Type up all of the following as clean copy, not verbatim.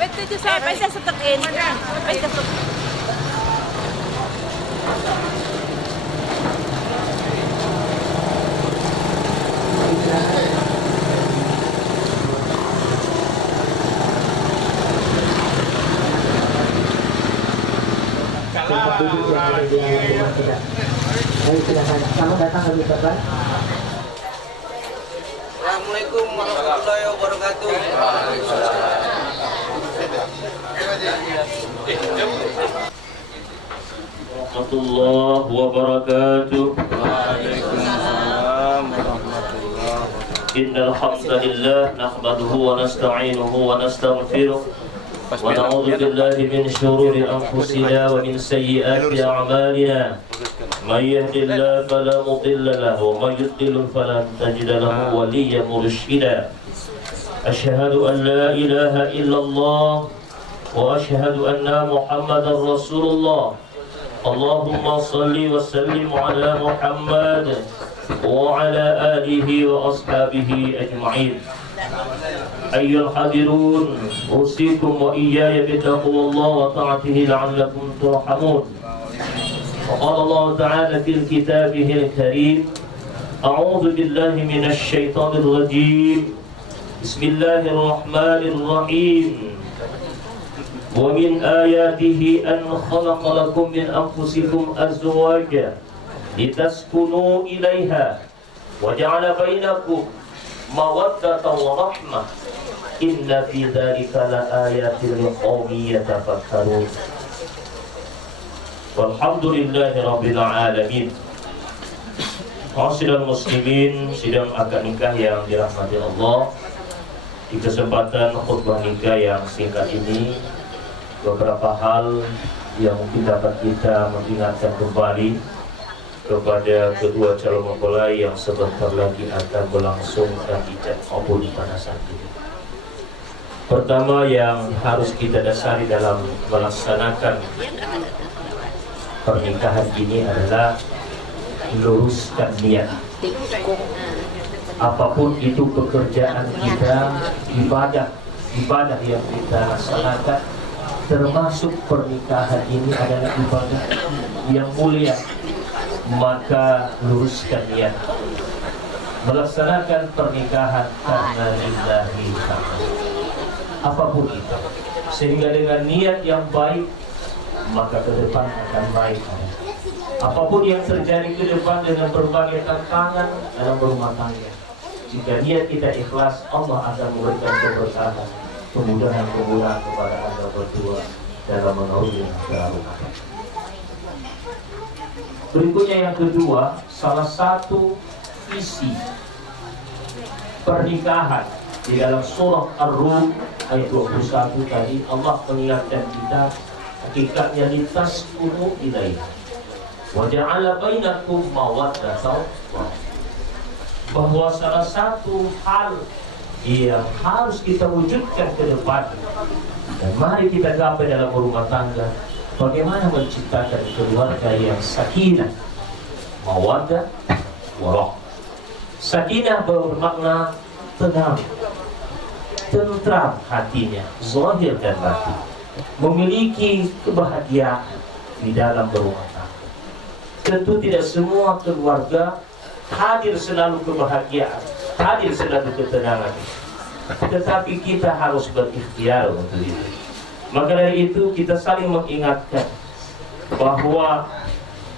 Pwede ito sa pwede sa tukin. Pwede sa Tempat duduk yang ada di rumah kita. Ayo silakan. Selamat datang kami ucapkan. Assalamualaikum warahmatullahi wabarakatuh. Warahmatullahi wabarakatuh. Waalaikumsalam warahmatullahi wabarakatuh. Innal hamdalillah nahmaduhu wa nasta'inuhu wa nastaghfiruh wa na'udzu billahi min shururi anfusina wa min sayyiati a'malina. May yahdihillahu fala mudilla lahu wa may yudlil fala tajida lahu waliyyan murshida. Asyhadu an la ilaha illallah wa asyhadu anna Muhammadar Rasulullah. Allahumma salli wa sallim ala Muhammad wa ala alihi wa ashabihi ajma'in. Ayyuhal hadirun, usikum wa iyaya bittaqwallah wa ta'atihi la'allakum turhamun. Qala Allah ta'ala fil kitabihil karim, a'udzu billahi minasy syaithanir rajim. Bismillahirrahmanirrahim. Wa min ayatihi an khalaqa lakum min anfusikum azwaja litaskunu ilaiha wa ja'ala bainakum mawaddatan wa rahmah. Inna fi dzalika laayatin liqaumin yatafakkarun. Walhamdulillahi rabbil alamin. Ma'asyiral muslimin, sidang akad nikah yang dirahmati Allah. Di kesempatan khutbah nikah yang singkat ini, beberapa hal yang mungkin dapat kita mengingatkan kembali kepada kedua calon mempelai yang sebentar lagi akan berlangsung dan ijab kabul pada saat ini. Pertama yang harus kita dasari dalam melaksanakan pernikahan ini adalah luruskan niat. Apapun itu pekerjaan kita, ibadah yang kita laksanakan, termasuk pernikahan ini adalah ibadah yang mulia, maka luruskan niat. Melaksanakan pernikahan karena lillahi ta'ala, apapun itu, sehingga dengan niat yang baik maka ke depan akan baik. Apapun yang terjadi ke depan dengan berbagai tantangan dalam berumah tangga, jika niat kita ikhlas, Allah akan memberikan keberkahan, kemudahan-kemudahan kepada anda berdua dalam menaungi rumah. Berikutnya yang kedua, salah satu visi pernikahan di dalam surah Ar-Rum ayat 21 tadi, Allah mengingatkan kita hakikatnya litaskunu ilaiha wa ja'ala bainakum mawaddatan, bahwa salah satu hal yang harus kita wujudkan ke depan dan mari kita gapai dalam rumah tangga, bagaimana menciptakan keluarga yang sakinah, mawaddah, warahmah. Sakinah bermakna tenang, tentram hatinya, zahir dan batin, memiliki kebahagiaan di dalam berumah tangga. Tentu tidak semua keluarga hadir selalu kebahagiaan, hadir selalu ketenangan, tetapi kita harus berikhtiar untuk itu. Maka dari itu kita saling mengingatkan bahwa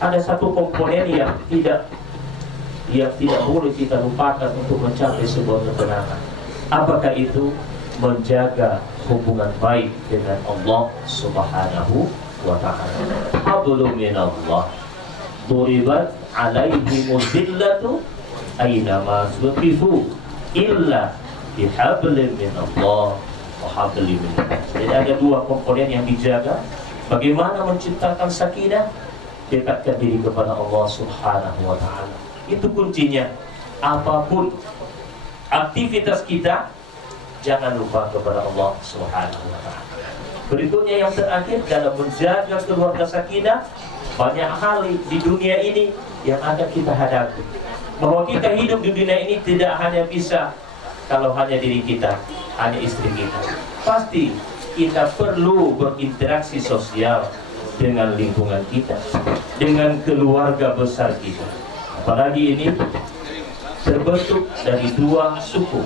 ada satu komponen yang tidak boleh kita lupakan untuk mencapai sebuah ketenangan. Apakah itu? Menjaga hubungan baik dengan Allah Subhanahu wa ta'ala. Hablum minallah duribat alaihimul dhillatu aynama suqifu illa bihablin minallah wa hablin minallah. Jadi ada dua komponen yang dijaga. Bagaimana menciptakan sakinah? Dekatkan diri kepada Allah Subhanahu wa ta'ala. Itu kuncinya. Apapun aktivitas kita, jangan lupa kepada Allah Subhanahu wa ta'ala. Berikutnya yang terakhir, dalam menjaga keluarga sakinah, banyak hal di dunia ini yang akan kita hadapi. Bahwa kita hidup di dunia ini tidak hanya bisa kalau hanya diri kita, hanya istri kita. Pasti kita perlu berinteraksi sosial dengan lingkungan kita, dengan keluarga besar kita. Apalagi ini terbentuk dari dua suku.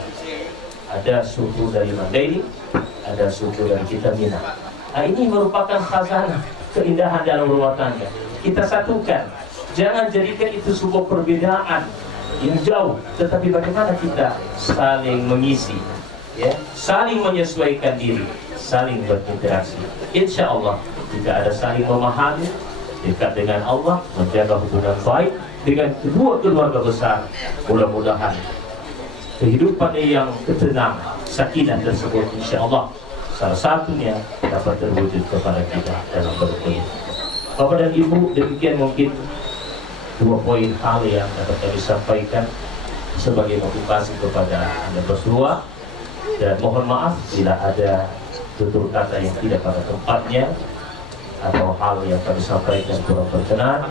Ada suku dari Mandailing, ada suku dari kita Minang. Nah, ini merupakan khazanah keindahan dalam rumah tangga. Kita satukan. Jangan jadikan itu sebuah perbedaan yang jauh, tetapi bagaimana kita saling mengisi, ya, saling menyesuaikan diri, saling berinteraksi. Insya Allah, jika ada saling memahami, dekat dengan Allah, menjaga hubungan baik dengan kedua keluarga besar, mudah-mudahan kehidupan yang tenang, sakinah tersebut insya Allah salah satunya dapat terwujud kepada kita dalam bertemu. Bapak dan Ibu, demikian mungkin 2 poin hal yang dapat kami sampaikan sebagai motivasi kepada Anda berdua, dan mohon maaf bila ada tutur kata yang tidak pada tempatnya atau hal yang kami sampaikan kurang berkenan,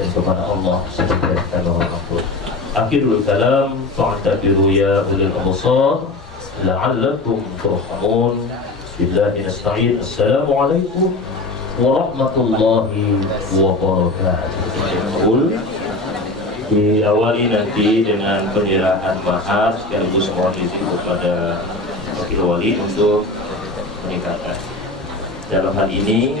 dan kepada Allah saya berikan mohon ampun. Akhirul kalam fa'tabiru ya ulil absar la'allakum turhamun. Billahi nasta'in. Assalamualaikum warahmatullahi wabarakatuh. Diawali nanti dengan penyerahan mahar sekaligus mohon izin kepada wakil wali untuk menikahkan. Dalam hal ini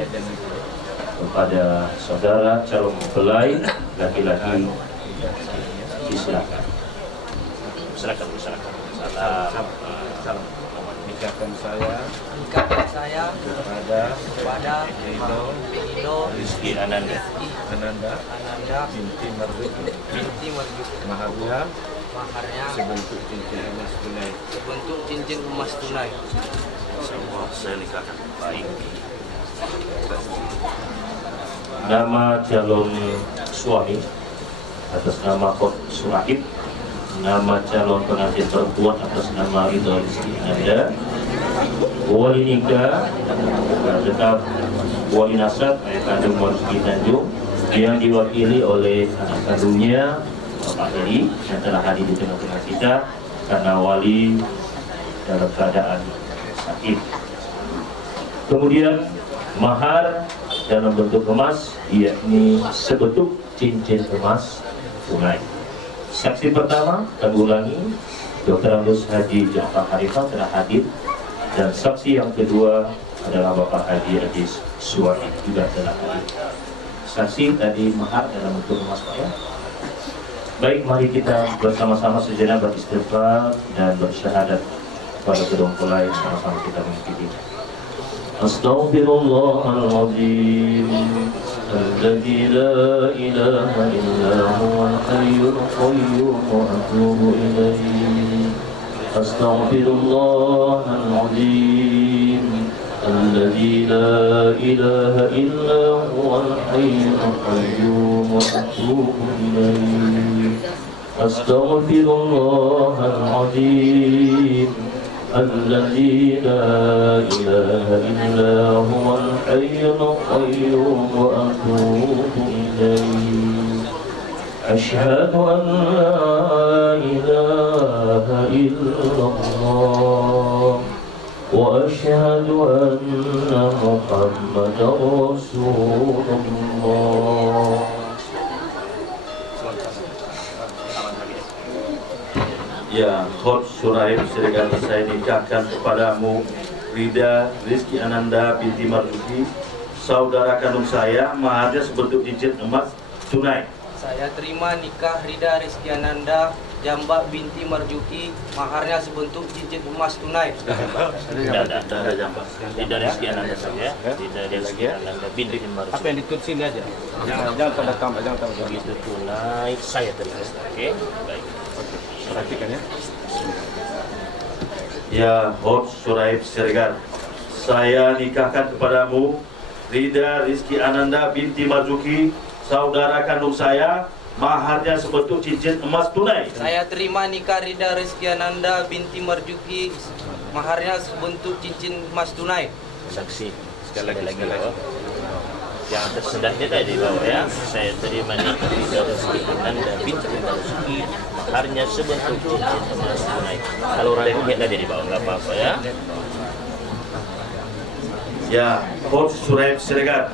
kepada saudara calon mempelai laki-laki, silakan. Silakan. Salam. Nikahkan saya kepada Ino Rizki Ananda binti Marzuki. Maharnya sebentuk cincin emas tunai. Semua saya nikahkan baik. Nama calon suami atas nama Khot Surahib, nama calon pengantin perempuan atas nama Ridho Rizki Ananda, wali nikah tetap wali nasab ayah kandung Marzuki Tanjung yang diwakili oleh anak kandungnya Bapak Heri yang telah hadir di tengah-tengah kita karena wali dalam keadaan sakit. Kemudian mahar dalam bentuk emas, yakni sebetuk cincin emas tunai. Saksi pertama kami ulangi, Dr. Ambus Haji Ja'far Harifah telah hadir, dan saksi yang kedua adalah Bapak Haji Adis Suwadi juga telah hadir. Saksi tadi mahar dalam bentuk emas, Pak, ya. Baik, mari kita bersama-sama sejenak beristighfar dan bersyahadat pada kedua mempelai, sama-sama kita mengikuti. Astaghfirullahaladzim alladzi la ilaha illa huwal hayyul qayyum wa atubu ilaihi. Astaghfirullahaladzim alladzi la ilaha illa huwal hayyul qayyum wa atubu ilaihi. Astaghfirullahaladzim الذي لا إله إلا هو الحي القيوم وأتوب إليه. أشهد أن لا إله إلا الله وأشهد أن محمدا رسول الله. Ya, Khot Surahib, sedangkan saya nikahkan kepadamu Rida Rizki Ananda binti Marzuki, saudara kandung saya, maharnya sebentuk cincin emas tunai. Saya terima nikah Rida Rizki Ananda Jambak binti Marzuki, maharnya sebentuk cincin emas tunai. Tidak ada jambak. Rida Rizki Ananda saja. Rida Rizki Ananda binti Marzuki. Apa yang ditulis sini aja? Jangan tanda tambah, jangan tambah. Begitu tunai, saya terima. Oke, baik. Perhatikan ya. Ya, Khot Surahib Siregar, saya nikahkan kepadamu Rida Rizki Ananda binti Marzuki, saudara kandung saya, maharnya sebentuk cincin emas tunai. Saya terima nikah Rida Rizki Ananda binti Marzuki, maharnya sebentuk cincin emas tunai. Saksi sekali lagi bawah. Yang tersendahnya tadi bawah, ya. Saya terima nikah Rida Rizki Ananda binti Marzuki, maharnya sebentuk cincin emas tunai. Kalau orang lihat tadi di bawah nggak apa-apa, ya. Ya, Coach Suraib Siregar,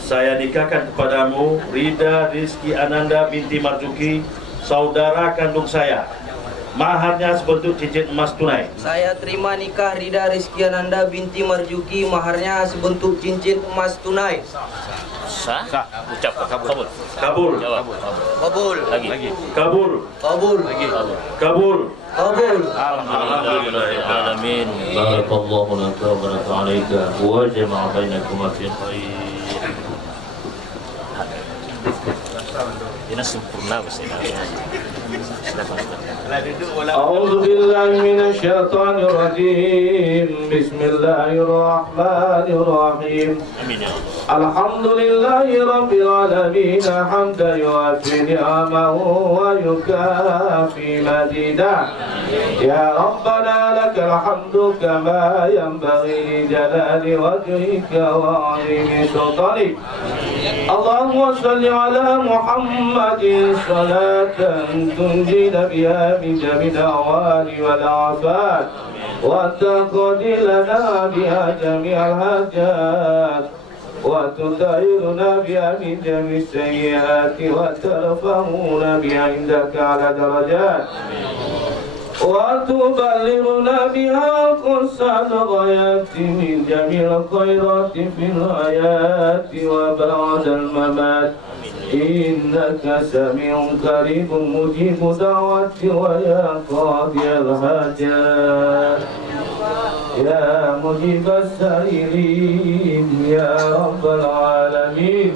saya nikahkan kepadamu Rida Rizky Ananda binti Marzuki, saudara kandung saya. Maharnya sebentuk cincin emas tunai. Saya terima nikah Rida Rizky Ananda binti Marzuki, maharnya sebentuk cincin emas tunai. Sah? Ucap kabul. Kabul. Jawab. Kabul. Lagi. Kabul. Kabul. Kabul. Kabul. Alhamdulillahirrahmanirrahim. Barakallahu laka wa baraka alaika wa jama'a bainakuma fi khair. Ini sempurna bahasa Indonesia. أعوذ بالله من الشيطان الرجيم بسم الله الرحمن الرحيم الحمد لله رب العالمين حمدا يوافي نعمه ويكافي مزيدا يا ربنا لك الحمد كما ينبغي لجلال وجهك وعظيم سلطانك اللهم صل على محمد صلاة تنجينا بها من جميع الأهوال والآفات وتقضي لنا بها جميع الحاجات وتطهرنا بها من جميع السيئات وترفعنا بها عندك على درجات وتبلغنا بها قصى الغايات من جميع الخيرات في الحياة وبعد الممات إنك سميع قريب مجيب دعوة ويا قاضي الحاجات يا مجيب السائلين يا رب العالمين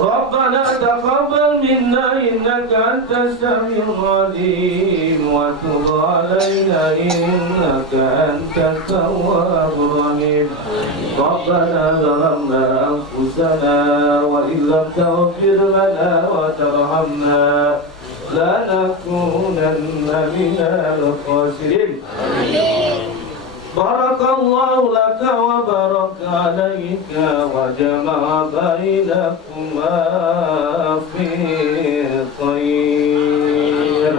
ربنا تقبل منا إنك أنت السميع العليم وتب علينا إنك أنت التواب الرحيم ربنا ظلمنا أنفسنا وإن لم تغفر لنا وترحمنا لنكونن من الخاسرين بارك الله لك وبارك عليك وجمع بينكما في خير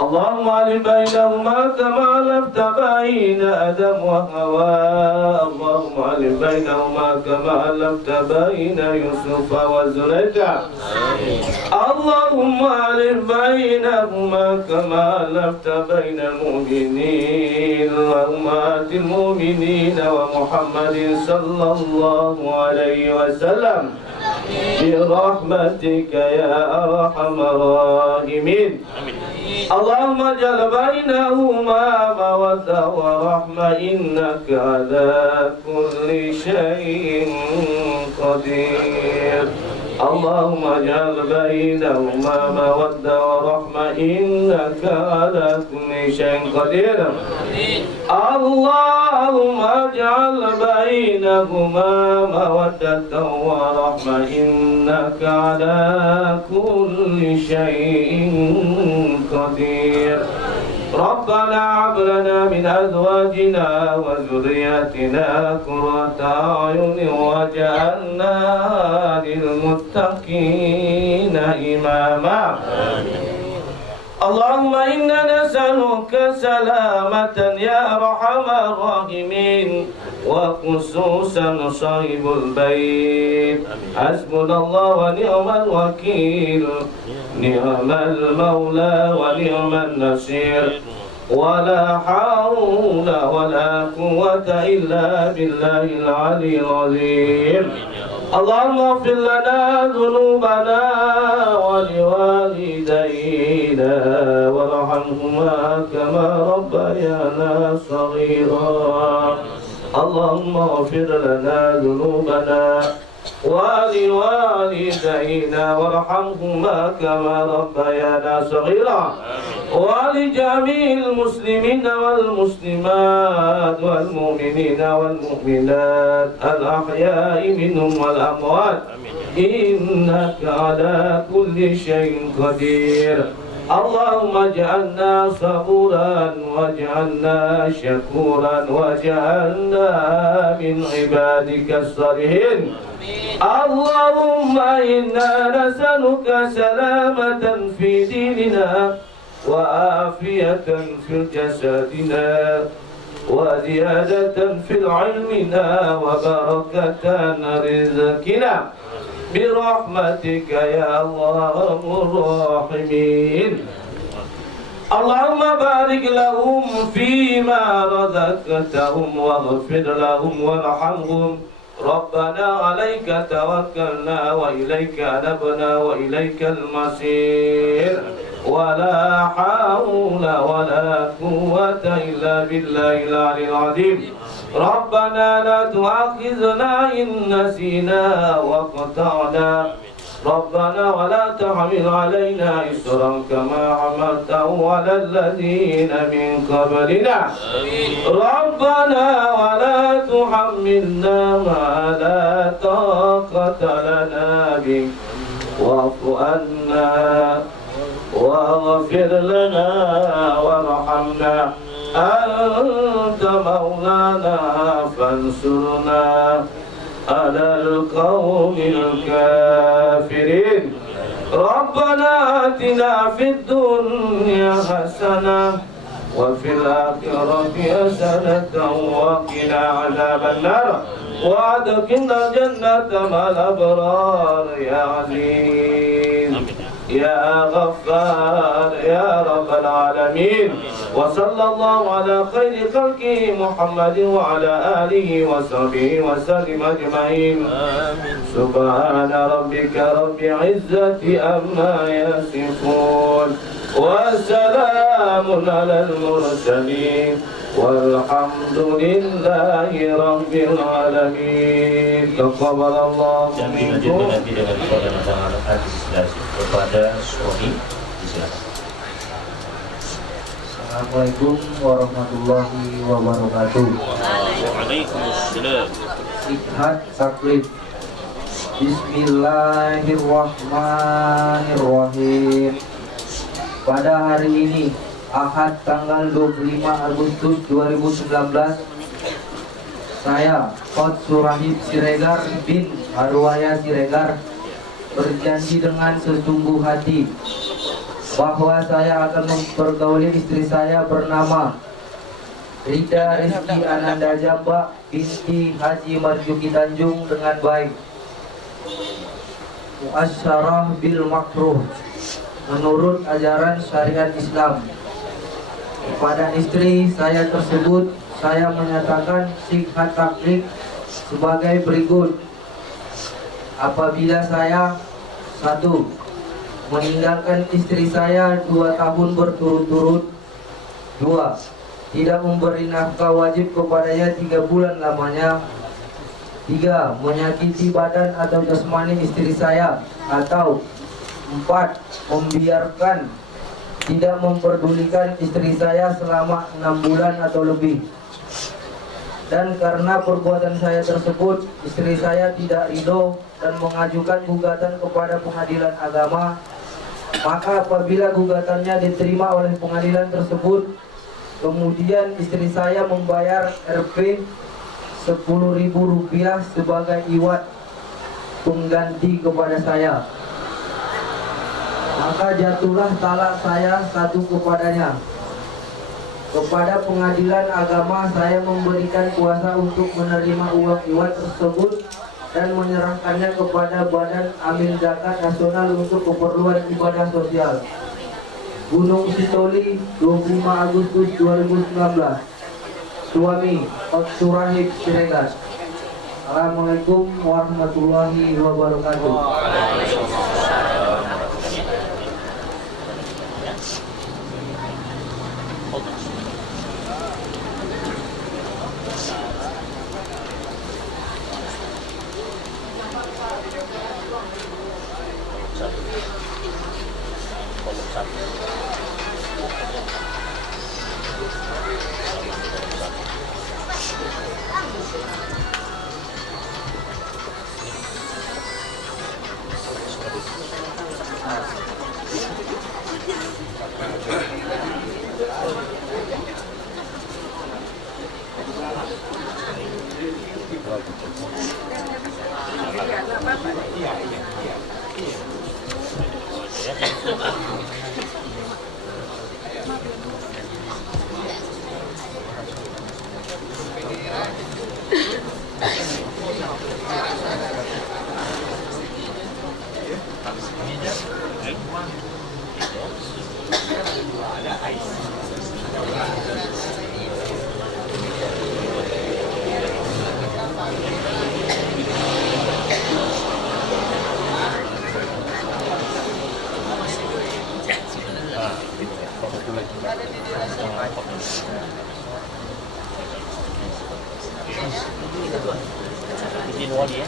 اللهم علم بينهما كما علمت بين آدم وحواء اللهم علم بينهما كما علمت بين يوسف وزليخا اللهم علم بينهما كما علمت بين المؤمنين وأمهات المؤمنين ومحمد صلى الله عليه وسلم برحمتك يا أرحم الراحمين اللهم اجعل بينهما مودة ورحمة إنك على كل شيء قدير اللهم اجعل بينهما مودة ورحمة إنك على كل شيء قدير اللهم اجعل بينهما مودة ورحمة إنك على كل شيء قدير ربنا هب لنا من أزواجنا وذرياتنا قرة أعين واجعلنا للمتقين إماما اللهم إنا نسألك سلامة يا أرحم الراحمين وخصوصا صاحب البيت حسبنا الله ونعم الوكيل نعم المولى ونعم النصير ولا حول ولا قوة إلا بالله العلي العظيم اللهم اغفر لنا ذنوبنا ولوالدينا وارحمهما كما ربيانا صغيرا اللهم اغفر لنا ذنوبنا ولوالدينا وارحمهما كما ربيانا صغيرا ولجميع المسلمين والمسلمات والمؤمنين والمؤمنات الأحياء منهم والأموات إنك على كل شيء قدير اللهم اجعلنا صبورا واجعلنا شكورا واجعلنا من عبادك الصالحين اللهم إنا نسألك سلامة في ديننا وعافية في جسدنا وزيادة في علمنا وبركة رزقنا برحمتك يا أرحم الراحمين. اللهم بارك لهم فيما رزقتهم واغفر لهم وارحمهم. ربنا عليك توكلنا وإليك نبنا وإليك المصير. ولا حول ولا قوة إلا بالله العلي العظيم. ربنا لا تؤاخذنا إن نسينا وقطعنا. ربنا ولا تحمل علينا إصرا كما حملته على الذين من قبلنا. ربنا ولا تحملنا ما لا طاقة لنا به واعف عنا واغفر لنا وارحمنا. أنت مولانا فانصرنا على القوم الكافرين. ربنا آتنا في الدنيا حسنة وفي الآخرة حسنة وقنا عذاب النار وأدخلنا الجنة مع الأبرار يا عزيز يا غفار يا رب العالمين. وصلى الله على خير خلقه محمد وعلى آله وصحبه وسلم أجمعين. سبحان ربك رب العزة عما يصفون وسلام على المرسلين والحمد لله رب العالمين. تقبل الله Dan منكم. dilanjutkan nanti dengan kepada administrasi kepada suami. Silakan. Assalamualaikum warahmatullahi wabarakatuh. Waalaikumsalam. Ikhat taklif. Bismillahirrahmanirrahim. Pada hari ini Ahad tanggal 25 Agustus 2019, saya Khot Surahib Siregar bin Arwaya Siregar berjanji dengan sesungguh hati bahwa saya akan mempergauli istri saya bernama Rida Rizki Ananda Jamba binti Haji Marjuki Tanjung dengan baik, muasyarah bil makruh, menurut ajaran syariat Islam. Kepada istri saya tersebut, saya menyatakan sikhat taklif sebagai berikut. Apabila saya 1. meninggalkan istri saya 2 tahun berturut-turut. 2. tidak memberi nafkah wajib kepadanya 3 bulan lamanya. 3. menyakiti badan atau jasmani istri saya. Atau 4. membiarkan, tidak memperdulikan istri saya selama 6 bulan atau lebih. Dan karena perbuatan saya tersebut, istri saya tidak ridho dan mengajukan gugatan kepada pengadilan agama. Maka apabila gugatannya diterima oleh pengadilan tersebut, kemudian istri saya membayar Rp 10.000 sebagai iwat pengganti kepada saya, maka jatuhlah talak saya 1 kepadanya. Kepada pengadilan agama saya memberikan kuasa untuk menerima uang iwat tersebut dan menyerahkannya kepada Badan Amil Zakat Nasional untuk keperluan ibadah sosial. Gunung Sitoli, 25 Agustus 2019. Suami Khot Surahib Siregar. Assalamualaikum warahmatullahi wabarakatuh. Izin wali ya.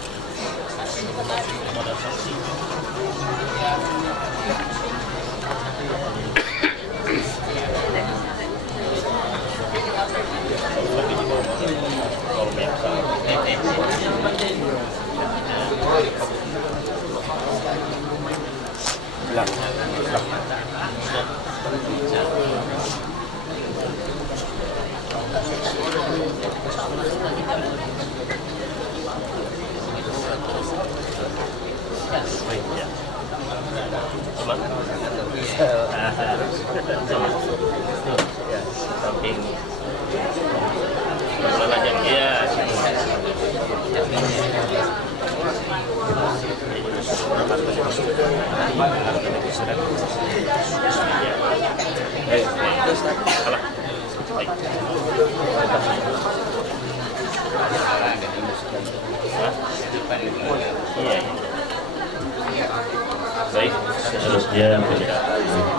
Samping lajang dia. Baik, seterusnya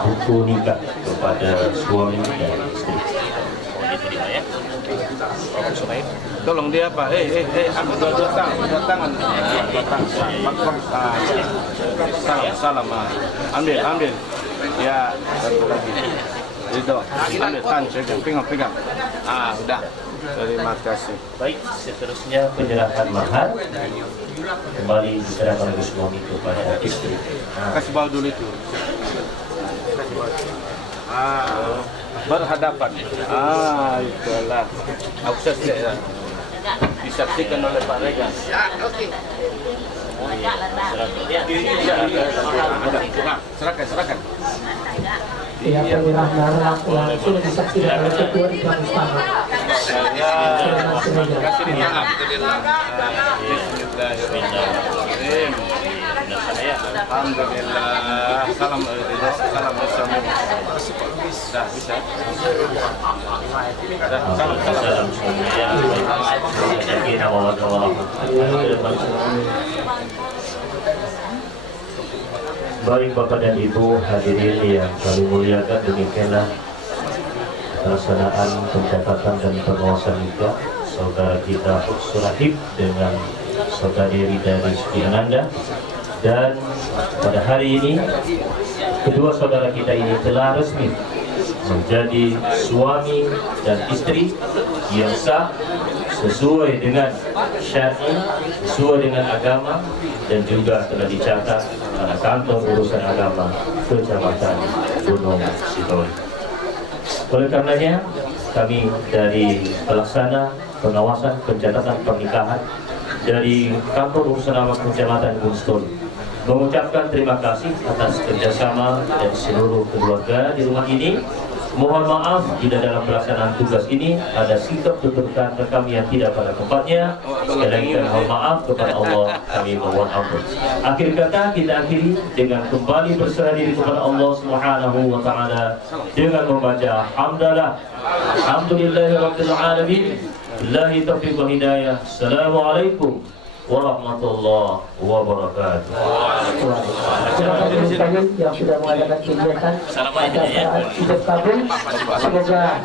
buku nikah kepada suami dan istri. Tolong dia apa? Aku datang. Salam. Ambil. Ya, satu lagi. Itu. Ambil pegang. Udah. Terima kasih. Baik, seterusnya penyerahan mahar kembali diserahkan oleh suami kepada istri. Kasih bawah dulu itu. Berhadapan. Itulah. Aku saksikan ya. Disaksikan oleh Pak Rega. Serahkan. Ya, penyerahan mahar langsung disaksikan oleh ketua di Bank Istana. Kasih di tangan. Bismillahirrahmanirrahim. Alhamdulillah. Salam bersama. Dah bisa. Salam. Baik Bapak dan Ibu hadirin yang kami muliakan, demikianlah pelaksanaan pencatatan dan pengawasan nikah saudara kita Surahib dengan saudari Rida Rizky Ananda. Dan pada hari ini kedua saudara kita ini telah resmi menjadi suami dan istri yang sah sesuai dengan syar'i, sesuai dengan agama, dan juga telah dicatat pada kantor urusan agama Kecamatan Gunung Sitoli. Oleh karenanya, kami dari pelaksana pengawasan pencatatan pernikahan dari kantor urusan agama Kecamatan Gunung Sitoli mengucapkan terima kasih atas kerjasama dari seluruh keluarga di rumah ini. Mohon maaf jika dalam pelaksanaan tugas ini ada sikap tuturkan kami yang tidak pada tempatnya. Sekali lagi kami mohon maaf kepada Allah, kami mohon ampun. Akhir kata kita akhiri dengan kembali berserah diri kepada Allah Subhanahu wa taala dengan membaca hamdalah. Alhamdulillahirabbil alamin. Billahi taufiq wal hidayah. Assalamualaikum warahmatullahi wabarakatuh. Terima kasih sekali yang sudah mengadakan kegiatan acara ijab kabul. Semoga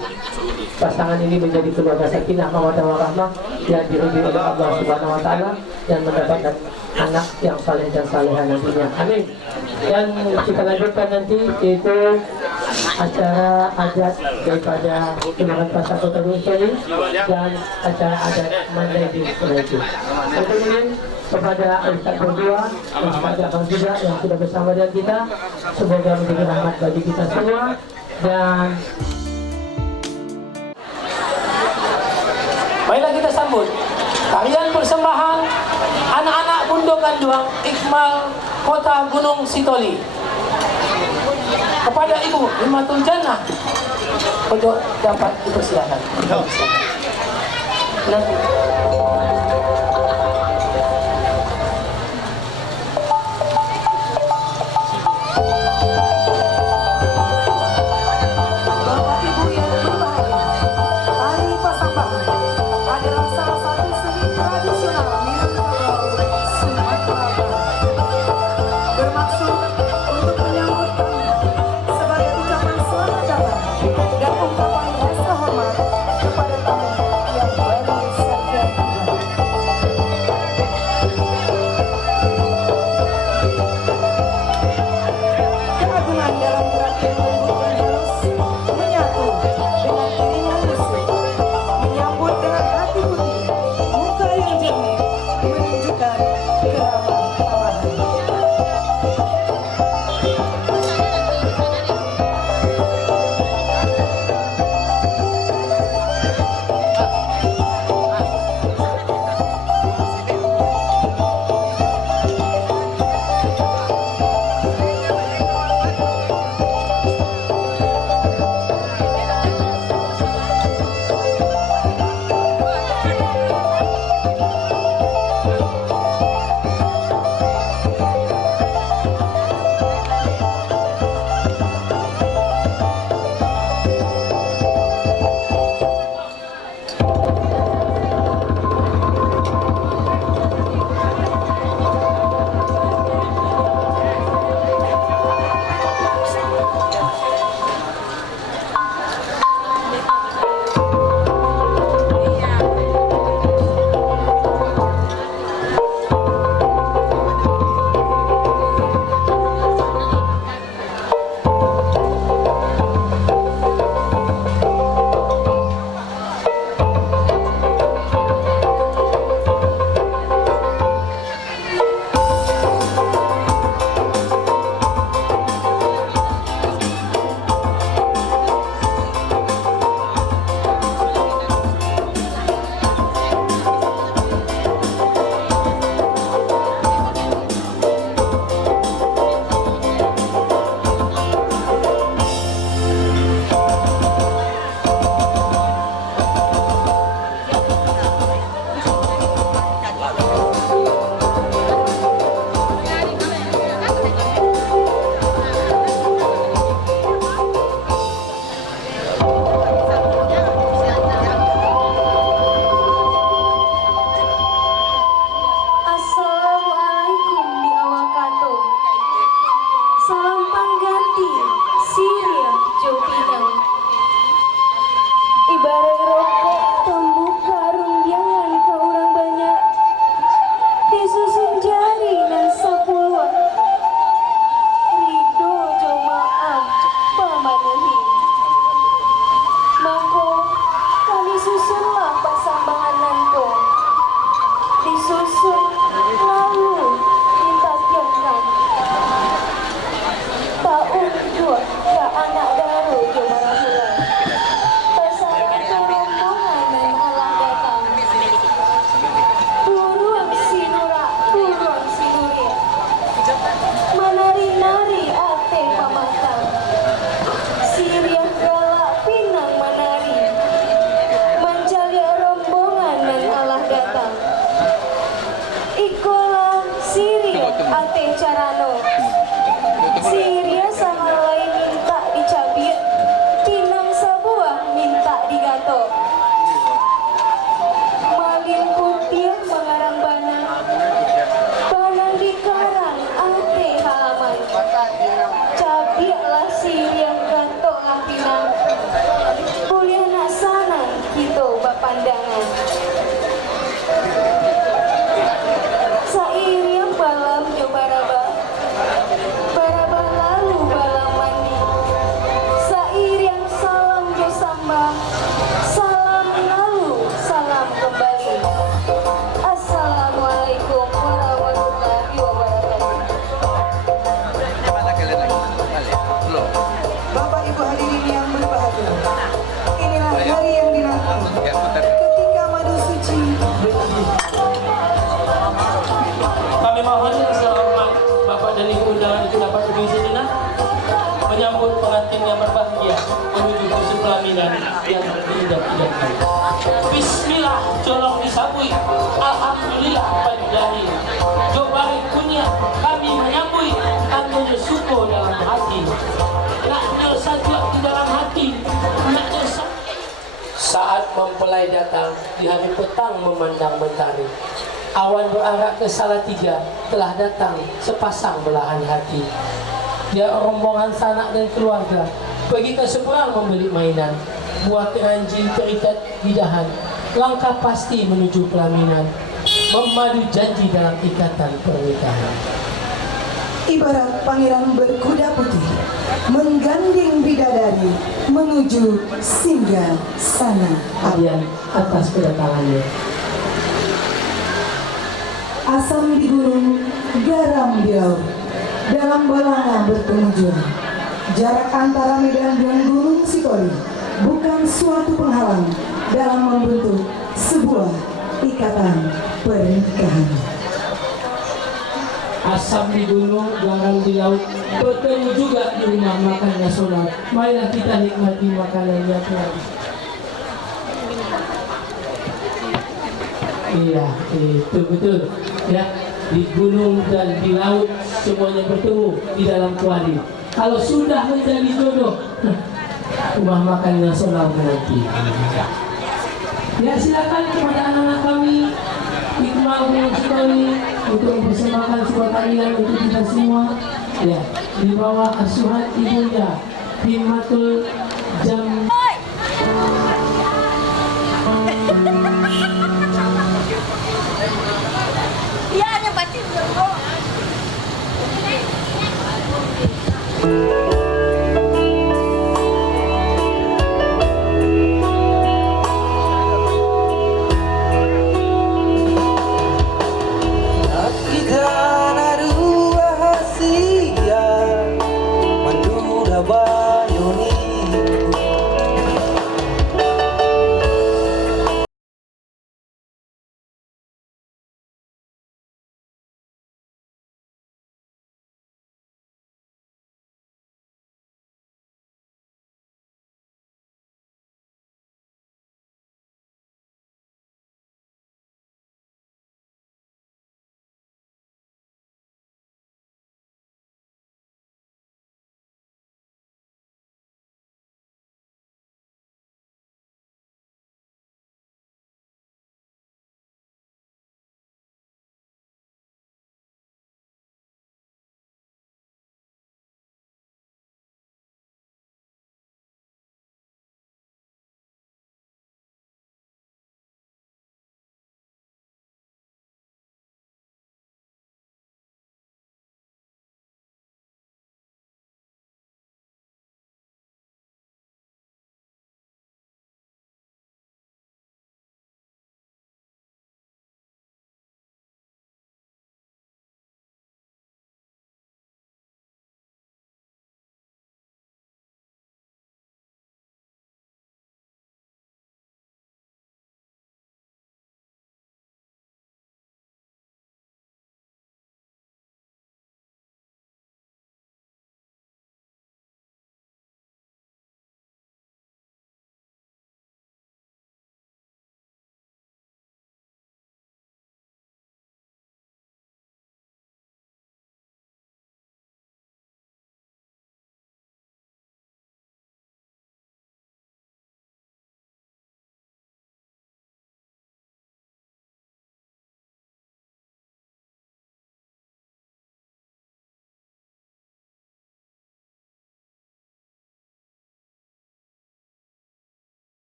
pasangan ini menjadi keluarga sakinah mawaddah warahmah yang diridhoi oleh Allah Subhanahu wa taala dan mendapatkan anak yang saleh dan saleha nantinya. Amin. Dan kita lanjutkan nanti yaitu acara adat daripada Kelurahan Pasar Kota Gunung Sitoli dan acara adat Mandai di Sulawesi. Kepada Ustaz berdua dan kepada Abang juga yang sudah bersama dengan kita, semoga menjadi rahmat bagi kita semua. Dan baiklah, kita sambut tarian persembahan anak-anak Bundok Ganduang Iqmal Kota Gunung Sitoli kepada Ibu Himatul Jannah untuk dapat dipersilakan. Bismillah, colong disambui. Alhamdulillah, panjari. Jobari punya kami menyambui. Kami syukur dalam hati. Naknya saja di dalam hati. Naknya saat mempelai datang di hari petang memandang mentari. Awan berarah ke Salatiga, telah datang sepasang belahan hati. Dia rombongan sanak dan keluarga pergi ke seberang membeli mainan, buat ranjing terikat bidahan, langkah pasti menuju pelaminan, memadu janji dalam ikatan pernikahan. Ibarat pangeran berkuda putih menggandeng bidadari menuju singgah sana. Kalian atas kedatangannya. Asam di gunung, garam di laut, dalam balanga bertemu jua. Jarak antara Medan dan Gunung Sikori bukan suatu penghalang dalam membentuk sebuah ikatan pernikahan. Asam di gunung, garam di laut, bertemu juga di rumah makan nasional. Marilah kita nikmati makanan yang telah. Iya, itu betul. Ya, di gunung dan di laut semuanya bertemu di dalam kuali. Kalau sudah menjadi jodoh, rumah makan nasional nanti. Ya, silakan kepada anak-anak kami Hikmah Umum Sekali untuk mempersembahkan sebuah tarian untuk kita semua. Ya, di bawah asuhan ibunda Himmatul Jam. Iya, hanya pasti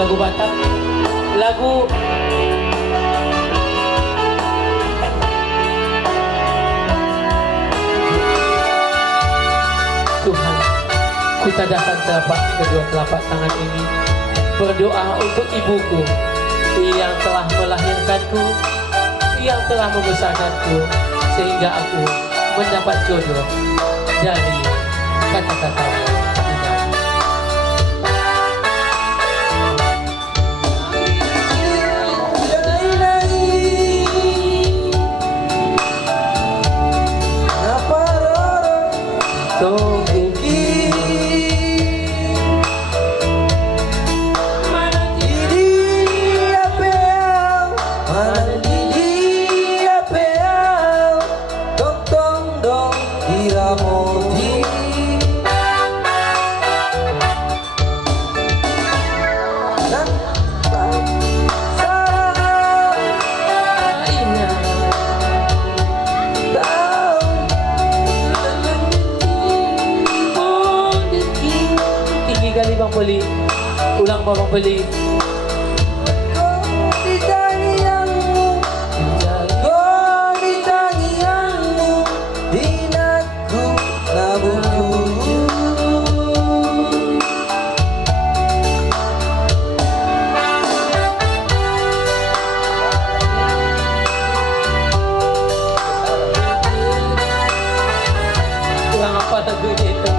lagu Batak, lagu Tuhan, ku tadahkan kedua telapak tangan ini, berdoa untuk ibuku yang telah melahirkanku, yang telah membesarkanku, sehingga aku mendapat jodoh dari kata-kata indah. Bang Beli, ulang Bang Beli. Ulang apa lagunya itu?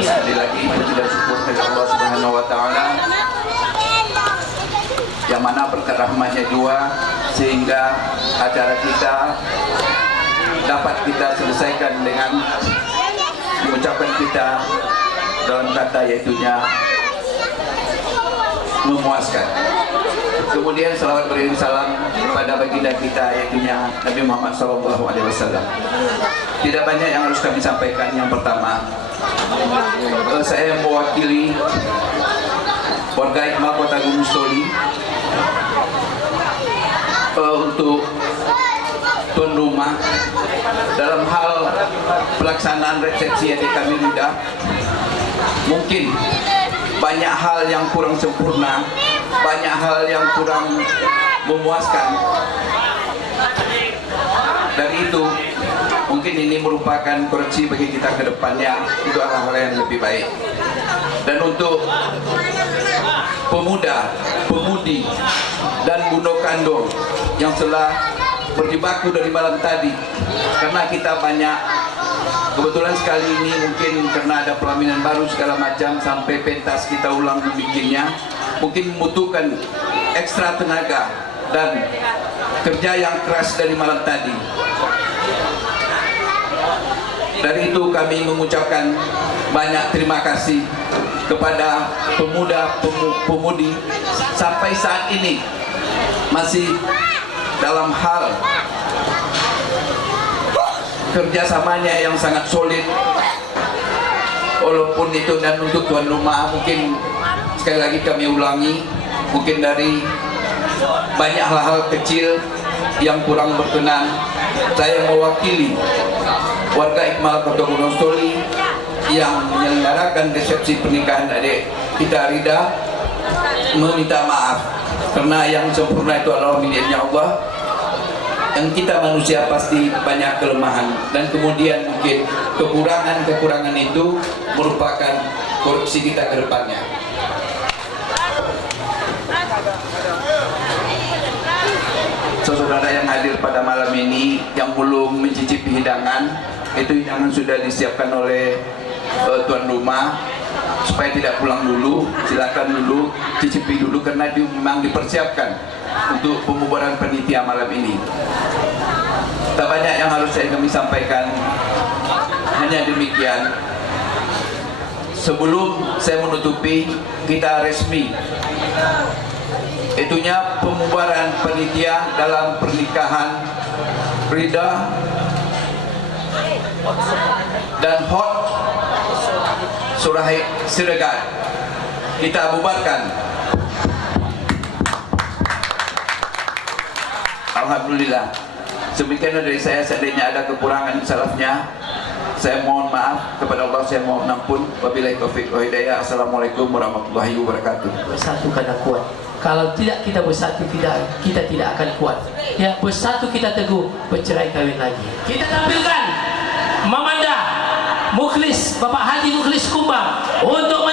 Sekali lagi puji dan syukur kepada Allah Subhanahu wa taala yang mana berkat rahmatnya jua sehingga acara kita dapat kita selesaikan dengan mengucapkan kita dalam kata yaitunya memuaskan. Kemudian salawat beriring salam kepada baginda kita yaitunya Nabi Muhammad SAW. Tidak banyak yang harus kami sampaikan. Yang pertama, saya mewakili warga Iqmal Kota Gunung Stoli untuk tuan rumah dalam hal pelaksanaan resepsi adik kami Rida. Mungkin banyak hal yang kurang sempurna, banyak hal yang kurang memuaskan. Dari itu mungkin ini merupakan koreksi bagi kita ke depannya untuk hal-hal yang lebih baik. Dan untuk pemuda, pemudi dan bundo kandung yang telah berjibaku dari malam tadi, karena kita banyak, kebetulan sekali ini mungkin karena ada pelaminan baru segala macam sampai pentas kita ulang membikinnya, mungkin membutuhkan ekstra tenaga dan kerja yang keras dari malam tadi. Dari itu kami mengucapkan banyak terima kasih kepada pemuda-pemudi sampai saat ini masih dalam hal kerjasamanya yang sangat solid. Walaupun itu, dan untuk tuan rumah mungkin sekali lagi kami ulangi, mungkin dari banyak hal-hal kecil yang kurang berkenan, saya mewakili warga Iqmal Kota Gunung Stoli yang menyelenggarakan resepsi pernikahan adik kita Rida meminta maaf, karena yang sempurna itu adalah miliknya Allah. Yang kita manusia pasti banyak kelemahan, dan kemudian mungkin kekurangan itu merupakan koreksi kita ke depannya. Saudara yang hadir pada malam ini yang belum mencicipi hidangan, itu hidangan sudah disiapkan oleh tuan rumah. Supaya tidak pulang dulu, silakan dulu cicipi dulu, karena itu memang dipersiapkan untuk pembubaran panitia malam ini. Tak banyak yang harus kami sampaikan, hanya demikian. Sebelum saya menutupi, kita resmi itunya pembubaran panitia dalam pernikahan Rida dan Hot Surahai Siregar. Kita bubarkan. Alhamdulillah. Demikian dari saya, seandainya ada kekurangan salafnya, saya mohon maaf kepada Allah, saya mohon ampun. Wabillahi taufiq wa hidayah. Assalamualaikum warahmatullahi wabarakatuh. Bersatu karena kuat. Kalau tidak kita bersatu, kita tidak akan kuat. Ya, bersatu kita teguh, bercerai kawin lagi. Kita tampilkan Mamanda Mukhlis, Bapak Haji Mukhlis Kumbang untuk